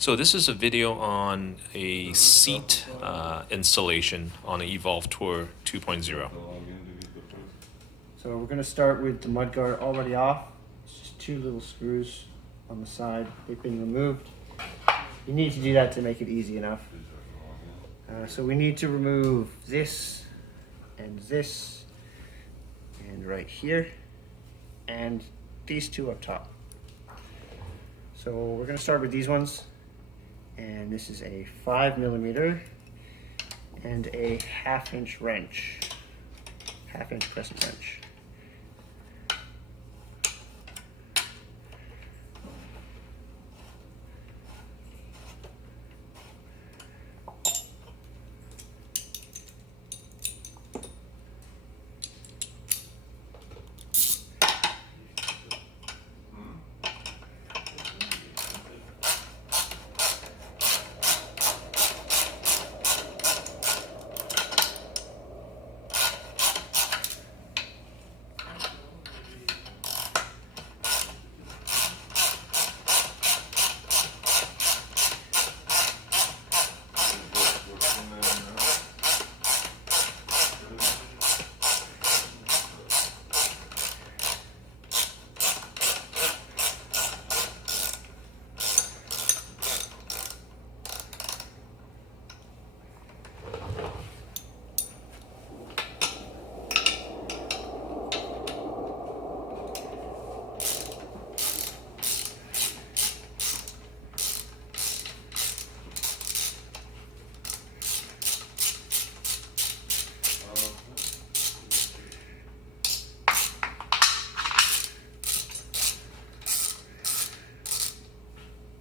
So this is a video on a seat installation on an EVOLV Tour 2.0. So we're going to start with the mudguard already off. It's just two little screws on the side. They've been removed. You need to do that to make it easy enough. So we need to remove this and right here and these two up top. So we're going to start with these ones. And this is a 5mm and a 1/2" wrench, 1/2" crescent wrench.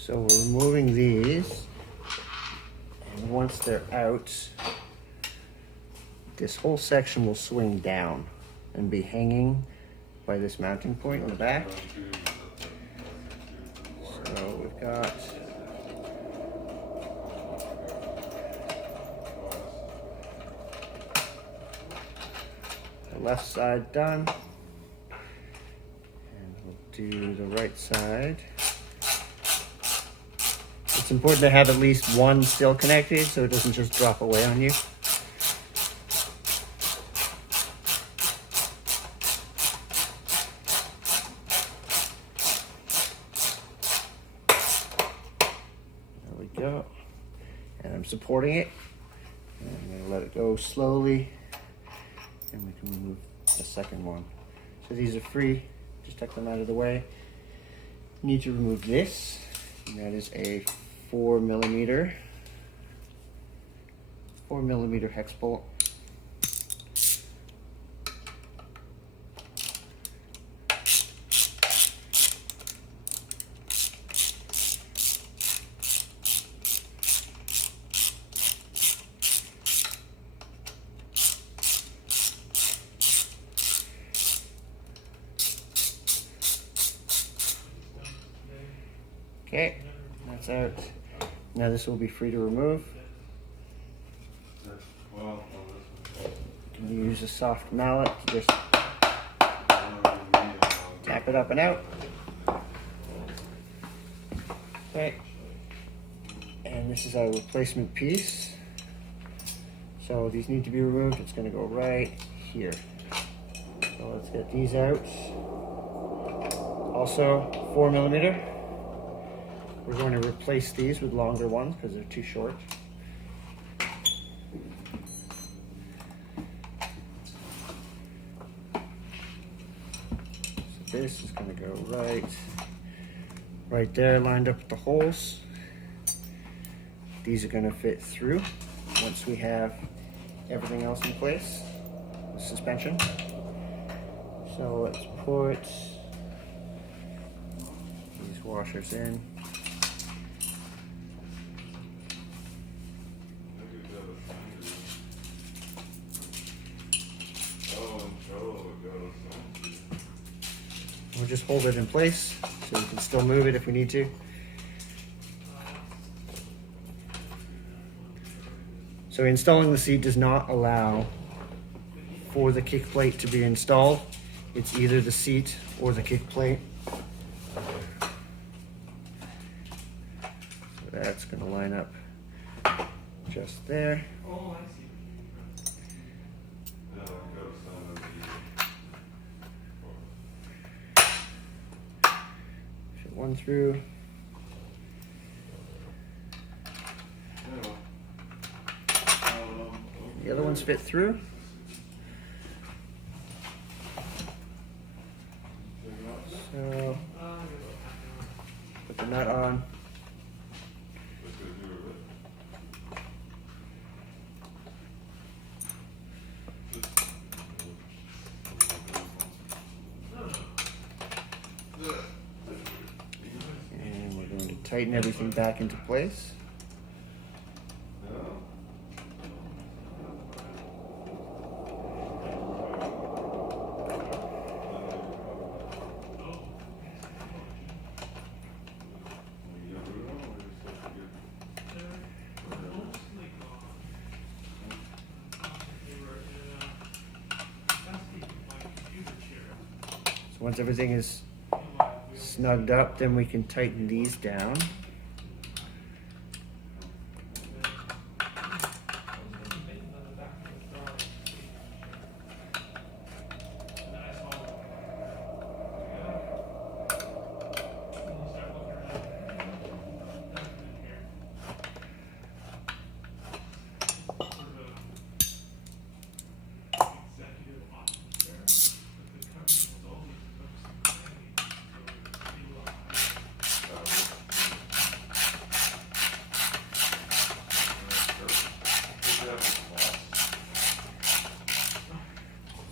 So we're removing these, and once they're out, this whole section will swing down and be hanging by this mounting point in the back. So we've got the left side done, and we'll do the right side. It's important to have at least one still connected so it doesn't just drop away on you. There we go. And I'm supporting it. And I'm going to let it go slowly. And we can remove the second one. So these are free. Just tuck them out of the way. You need to remove this. And that is a 4mm hex bolt. Okay, that's out. Now this will be free to remove. You can use a soft mallet to just tap it up and out. Okay, and this is our replacement piece. So these need to be removed. It's going to go right here. So let's get these out. Also 4mm. We're going to replace these with longer ones because they're too short. So this is going to go right there, lined up with the holes. These are going to fit through once we have everything else in place, the suspension. So let's put these washers in. We'll just hold it in place so we can still move it if we need to. So installing the seat does not allow for the kick plate to be installed. It's either the seat or the kick plate. So that's going to line up just there. Fit one through. The other ones fit through. So put the nut on. And we're going to tighten everything back into place. So once everything is snugged up, then we can tighten these down.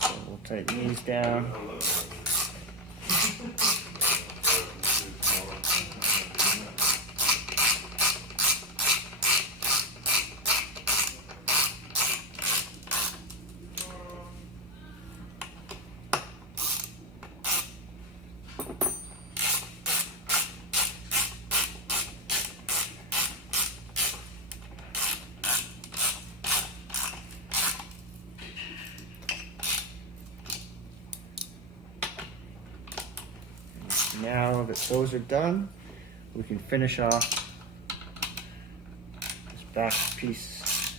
So we'll tighten these down. Now that those are done, we can finish off this back piece.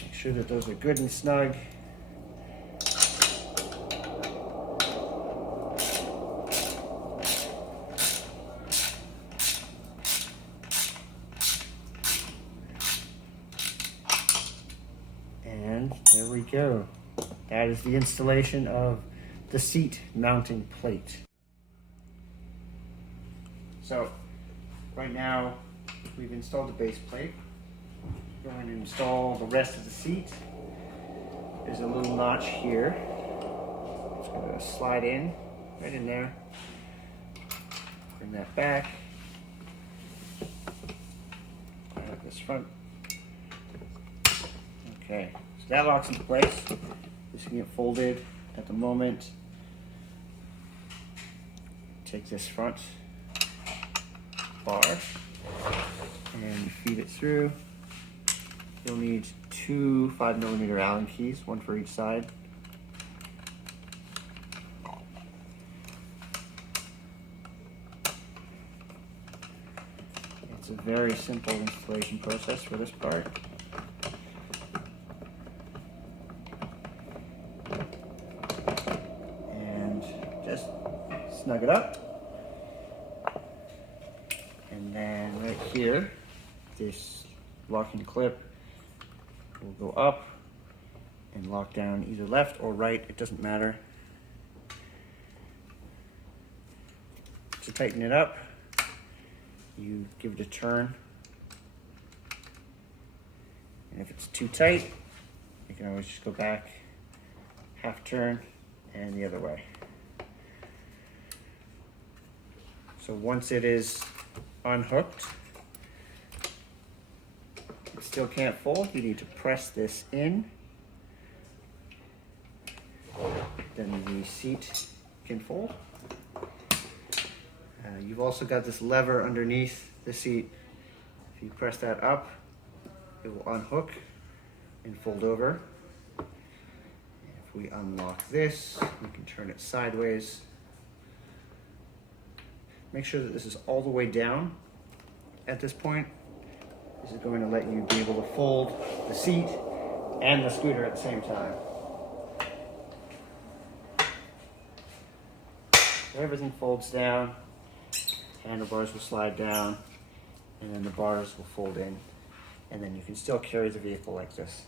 Make sure that those are good and snug. And there we go. That is the installation of the seat mounting plate. So right now we've installed the base plate. We're going to install the rest of the seat. There's a little notch here. It's going to slide in, right in there. Bring that back. At this front. Okay, so that locks into place. This can get folded at the moment. Take this front bar and feed it through. You'll need two 5mm Allen keys, one for each side. It's a very simple installation process for this part. Just snug it up. And then right here, this locking clip will go up and lock down either left or right, it doesn't matter. To tighten it up, you give it a turn. And if it's too tight, you can always just go back, half turn, and the other way. So once it is unhooked, it still can't fold. You need to press this in. Then the seat can fold. You've also got this lever underneath the seat. If you press that up, it will unhook and fold over. If we unlock this, we can turn it sideways. Make sure that this is all the way down at this point. This is going to let you be able to fold the seat and the scooter at the same time. So everything folds down, handlebars will slide down, and then the bars will fold in, and then you can still carry the vehicle like this.